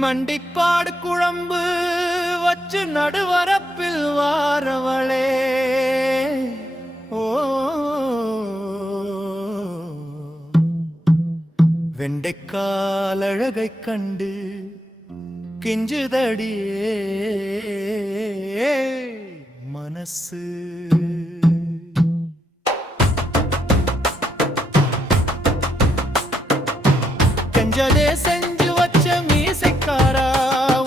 மண்டிப்பாடு குழம்பு வச்சு நடுவரப்பில் வாரவளே ஓ வெண்டைக்கால் அழகை கண்டு கிஞ்சுதடியே மனசு கெஞ்சதே செஞ்சு வச்ச மீசைக்காரா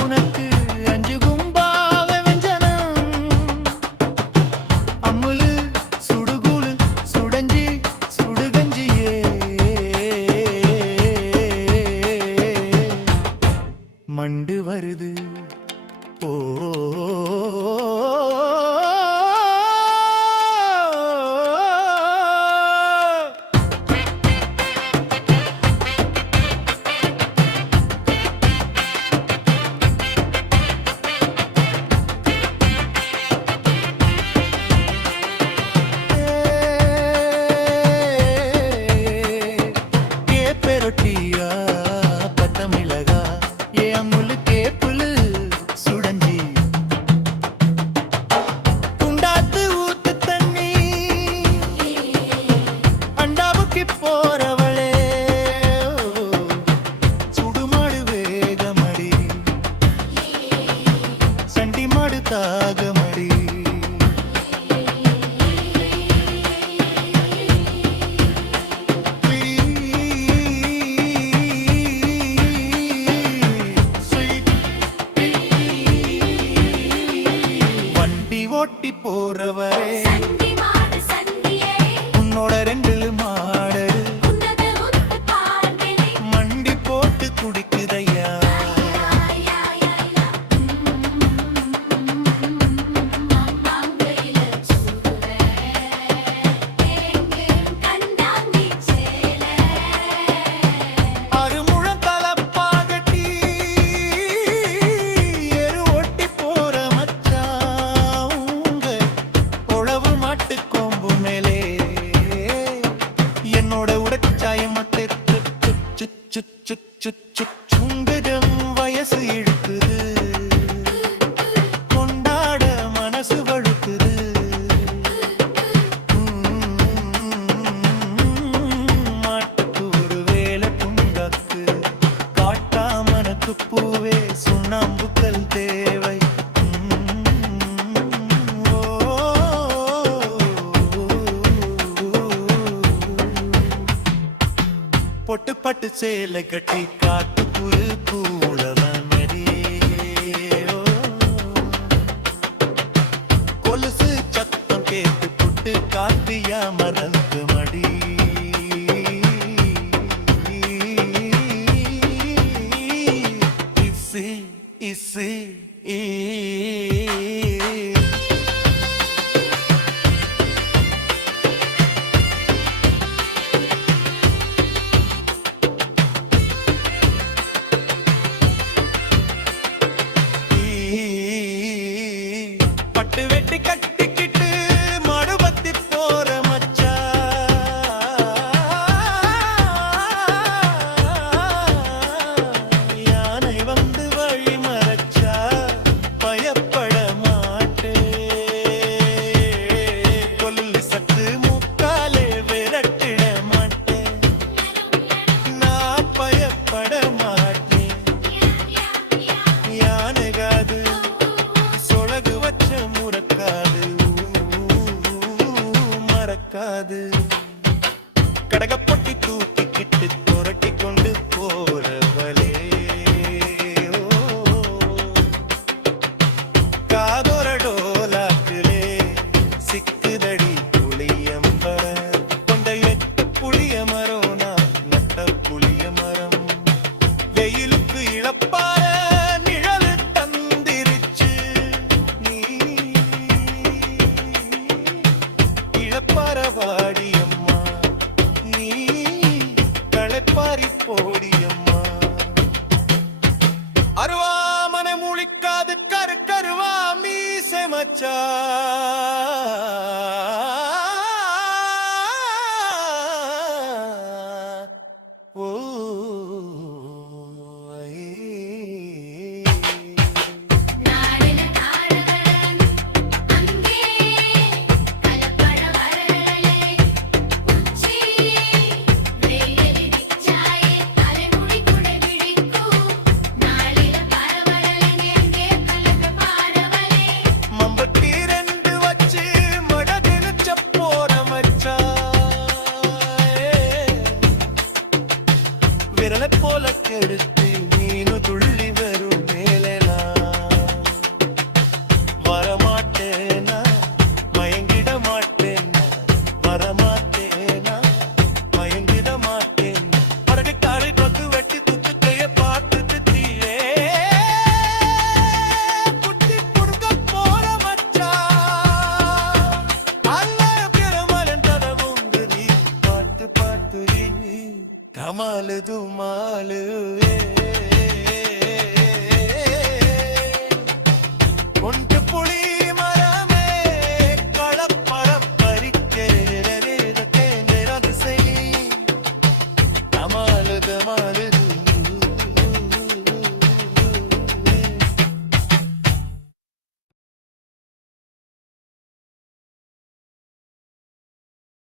உனக்கு அஞ்சு கும்பாவ வெஞ்சனம் அம்முலு சுடுகுலு சுடஞ்சி சுடுகஞ்சியே மண்டு வருது ஓ தாகமடி வண்டி ஓட்டி போறவரே உன்னோட ரெண்டு மாடு மண்டி போட்டு குடிக்குதையா சுங்குதம் வயசு இழுக்குது கொண்டாட மனசு வழுக்குது மாட்டுக்கு ஒரு வேலை துண்டாக்கு காட்டாமனுக்கு பூவே சுண்ணாம்புக்கள் தேவை பொட்டு பட்டு சேலை கட்டி காட்டு புரு கூடவனடி கொலுசு சத்தம் கேட்டு புட்டு காட்டியா மறந்து மடி இசை இசை பட்டு வெட்டி கட்டிக்கிட்டு மடுபத்தி போற மச்சா யானை வந்து வழி மறைச்சா பயப்பட மாட்டே கொல்லு சத்து முக்காலே விரட்டிட மாட்டேன் நான் பயப்பட மாட்டேன் யானைகாது மறக்காது கடகப்பட்டி தூக்கிக்கிட்டு புரட்டி கொண்டு போறவளே காதோரடோலாக்கிலே சிக்குதடி புளியம்பர கொண்ட எட்டு புளிய மரம் நட்ட புளிய மரம் வெயிலுக்கு இழப்பார பரவாடியம்மா நீ களைப்பாரி போடியம்மா அருவாமனை முழிக்காது கரு கருவா மீசை மச்சா ஓ மலை போல கெடுத்து நீனு துள்ளி வரும் மேலனா வரமாட்டேனா மயங்கிட மாட்டேனா வரமாட்டேனா மயங்கிட மாட்டேனா படகு காரை பக்கு வெட்டி துத்துக்கைய பார்த்துட்டு தீரே குட்டி குடுக்க போற மச்சான் அல்ல பிரமலன் தரவுங்குரி பாட்டு பாட்டுரி கமாலு துமாலு